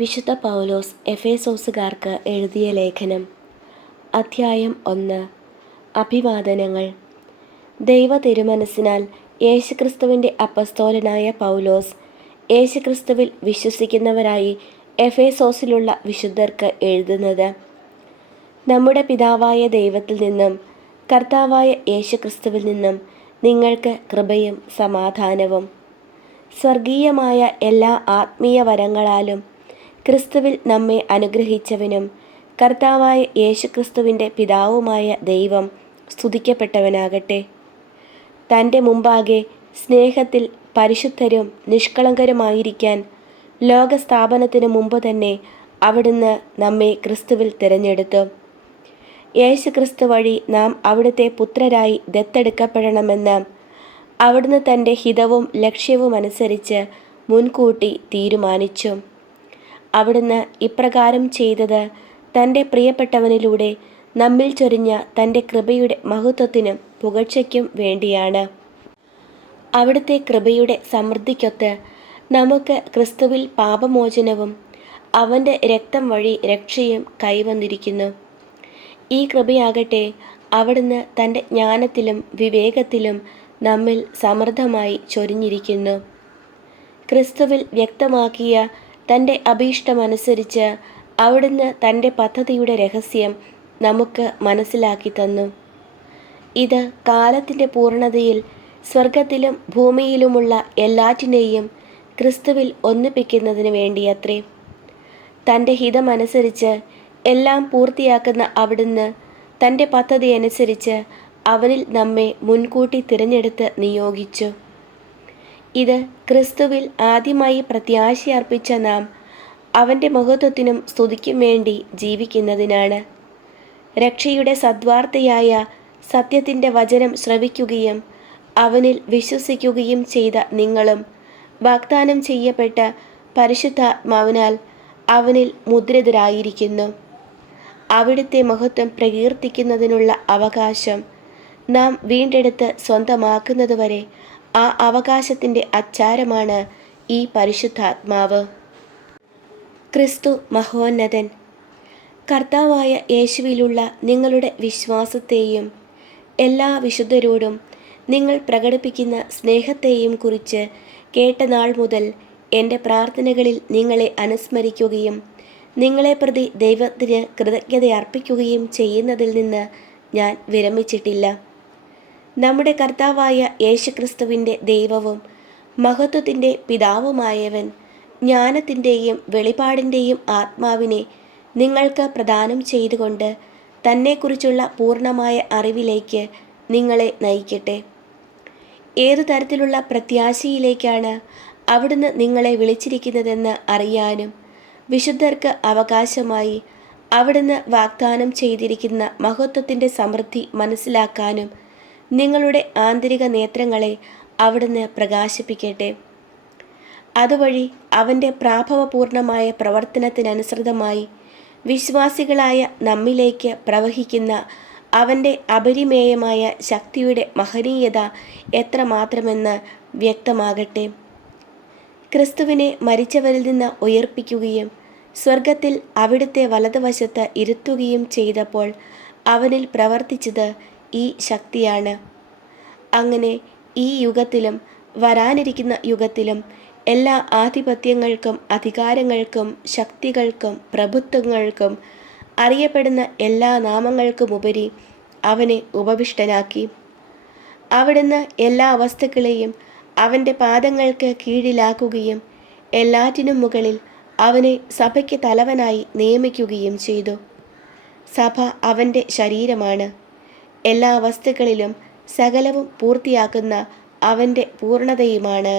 വിശുദ്ധ പൗലോസ് എഫേസോസുകാർക്ക് എഴുതിയ ലേഖനം അധ്യായം 1. അഭിവാദനങ്ങൾ. ദൈവ തിരുമനസ്സിനാൽ യേശുക്രിസ്തുവിൻ്റെ അപ്പസ്തോലനായ പൗലോസ്, യേശുക്രിസ്തുവിൽ വിശ്വസിക്കുന്നവരായി എഫേസോസിലുള്ള വിശുദ്ധർക്ക് എഴുതുന്നത്. നമ്മുടെ പിതാവായ ദൈവത്തിൽ നിന്നും കർത്താവായ യേശുക്രിസ്തുവിൽ നിന്നും നിങ്ങൾക്ക് കൃപയും സമാധാനവും. സ്വർഗീയമായ എല്ലാ ആത്മീയ വരങ്ങളാലും ക്രിസ്തുവിൽ നമ്മെ അനുഗ്രഹിച്ചവനും കർത്താവായ യേശുക്രിസ്തുവിൻ്റെ പിതാവുമായ ദൈവം സ്തുതിക്കപ്പെട്ടവനാകട്ടെ. തൻ്റെ മുമ്പാകെ സ്നേഹത്തിൽ പരിശുദ്ധരും നിഷ്കളങ്കരുമായിരിക്കാൻ ലോകസ്ഥാപനത്തിനു മുമ്പ് തന്നെ അവിടുന്ന് നമ്മെ ക്രിസ്തുവിൽ തിരഞ്ഞെടുത്തു. യേശുക്രിസ്തു വഴി നാം അവിടുത്തെ പുത്രരായി ദത്തെടുക്കപ്പെടണമെന്ന് അവിടുന്ന് തൻ്റെ ഹിതവും ലക്ഷ്യവുമനുസരിച്ച് മുൻകൂട്ടി തീരുമാനിച്ചു. അവിടുന്ന് ഇപ്രകാരം ചെയ്തത് തൻ്റെ പ്രിയപ്പെട്ടവനിലൂടെ നമ്മിൽ ചൊരിഞ്ഞ തൻ്റെ കൃപയുടെ മഹത്വത്തിനും പുകഴ്ചയ്ക്കും വേണ്ടിയാണ്. അവിടുത്തെ കൃപയുടെ സമൃദ്ധിക്കൊത്ത് നമുക്ക് ക്രിസ്തുവിൽ പാപമോചനവും അവൻ്റെ രക്തം വഴി രക്ഷയും കൈവന്നിരിക്കുന്നു. ഈ കൃപയാകട്ടെ അവിടുന്ന് തൻ്റെ ജ്ഞാനത്തിലും വിവേകത്തിലും നമ്മിൽ സമൃദ്ധമായി ചൊരിഞ്ഞിരിക്കുന്നു. ക്രിസ്തുവിൽ വ്യക്തമാക്കിയ തൻ്റെ അഭീഷ്ടമനുസരിച്ച് അവിടുന്ന് തൻ്റെ പദ്ധതിയുടെ രഹസ്യം നമുക്ക് മനസ്സിലാക്കി തന്നു. ഇത് കാലത്തിൻ്റെ പൂർണ്ണതയിൽ സ്വർഗത്തിലും ഭൂമിയിലുമുള്ള എല്ലാറ്റിനെയും ക്രിസ്തുവിൽ ഒന്നിപ്പിക്കുന്നതിന് വേണ്ടിയത്രേ. തൻ്റെ ഹിതമനുസരിച്ച് എല്ലാം പൂർത്തിയാക്കുന്ന അവിടുന്ന് തൻ്റെ പദ്ധതി അനുസരിച്ച് അവനിൽ നമ്മെ മുൻകൂട്ടി തിരഞ്ഞെടുത്ത് നിയോഗിച്ചു. ഇത് ക്രിസ്തുവിൽ ആദ്യമായി പ്രത്യാശയർപ്പിച്ച നാം അവൻ്റെ മഹത്വത്തിനും സ്തുതിക്കും വേണ്ടി ജീവിക്കുന്നതിനാണ്. രക്ഷയുടെ സദ്വാർത്തയായ സത്യത്തിൻ്റെ വചനം ശ്രവിക്കുകയും അവനിൽ വിശ്വസിക്കുകയും ചെയ്ത നിങ്ങളും വാഗ്ദാനം ചെയ്യപ്പെട്ട പരിശുദ്ധാത്മാവിനാൽ അവനിൽ മുദ്രിതരായിരിക്കുന്നു. അവിടുത്തെ മഹത്വം പ്രകീർത്തിക്കുന്നതിനുള്ള അവകാശം നാം വീണ്ടെടുത്ത് സ്വന്തമാക്കുന്നതുവരെ ആ അവകാശത്തിൻ്റെ അച്ചാരമാണ് ഈ പരിശുദ്ധാത്മാവ്. ക്രിസ്തു മഹോന്നതൻ. കർത്താവായ യേശുവിലുള്ള നിങ്ങളുടെ വിശ്വാസത്തെയും എല്ലാ വിശുദ്ധരോടും നിങ്ങൾ പ്രകടിപ്പിക്കുന്ന സ്നേഹത്തെയും കുറിച്ച് കേട്ട നാൾ മുതൽ എൻ്റെ പ്രാർത്ഥനകളിൽ നിങ്ങളെ അനുസ്മരിക്കുകയും നിങ്ങളെ പ്രതി ദൈവത്തിന് കൃതജ്ഞതയർപ്പിക്കുകയും ചെയ്യുന്നതിൽ നിന്ന് ഞാൻ വിരമിച്ചിട്ടില്ല. നമ്മുടെ കർത്താവായ യേശുക്രിസ്തുവിൻ്റെ ദൈവവും മഹത്വത്തിൻ്റെ പിതാവുമായവൻ ജ്ഞാനത്തിൻ്റെയും വെളിപാടിൻ്റെയും ആത്മാവിനെ നിങ്ങൾക്ക് പ്രദാനം ചെയ്തുകൊണ്ട് തന്നെക്കുറിച്ചുള്ള പൂർണ്ണമായ അറിവിലേക്ക് നിങ്ങളെ നയിക്കട്ടെ. ഏതു തരത്തിലുള്ള പ്രത്യാശയിലേക്കാണ് അവിടുന്ന് നിങ്ങളെ വിളിച്ചിരിക്കുന്നതെന്ന് അറിയാനും വിശുദ്ധർക്ക് അവകാശമായി അവിടുന്ന് വാഗ്ദാനം ചെയ്തിരിക്കുന്ന മഹത്വത്തിൻ്റെ സമൃദ്ധി മനസ്സിലാക്കാനും നിങ്ങളുടെ ആന്തരിക നേത്രങ്ങളെ അവിടുന്ന് പ്രകാശിപ്പിക്കട്ടെ. അതുവഴി അവൻ്റെ പ്രാഭവപൂർണമായ പ്രവർത്തനത്തിനനുസൃതമായി വിശ്വാസികളായ നമ്മിലേക്ക് പ്രവഹിക്കുന്ന അവൻ്റെ അപരിമേയമായ ശക്തിയുടെ മഹനീയത എത്രമാത്രമെന്ന് വ്യക്തമാകട്ടെ. ക്രിസ്തുവിനെ മരിച്ചവരിൽ നിന്ന് ഉയർപ്പിക്കുകയും സ്വർഗത്തിൽ അവിടുത്തെ വലതുവശത്ത് ഇരുത്തുകയും ചെയ്തപ്പോൾ അവനിൽ പ്രവർത്തിച്ചത് ഈ ശക്തിയാണ്. അങ്ങനെ ഈ യുഗത്തിലും വരാനിരിക്കുന്ന യുഗത്തിലും എല്ലാ ആധിപത്യങ്ങൾക്കും അധികാരങ്ങൾക്കും ശക്തികൾക്കും പ്രഭുത്വങ്ങൾക്കും അറിയപ്പെടുന്ന എല്ലാ നാമങ്ങൾക്കുമുപരി അവനെ ഉപവിഷ്ടനാക്കി. അവിടുന്ന് എല്ലാ വസ്തുക്കളെയും അവൻ്റെ പാദങ്ങൾക്ക് കീഴിലാക്കുകയും എല്ലാറ്റിനും മുകളിൽ അവനെ സഭയ്ക്ക് തലവനായി നിയമിക്കുകയും ചെയ്തു. സഭ അവൻ്റെ ശരീരമാണ്. എല്ലാ വസ്തുക്കളിലും സകലവും പൂർത്തിയാക്കുന്ന അവൻ്റെ പൂർണ്ണതയുമാണ്.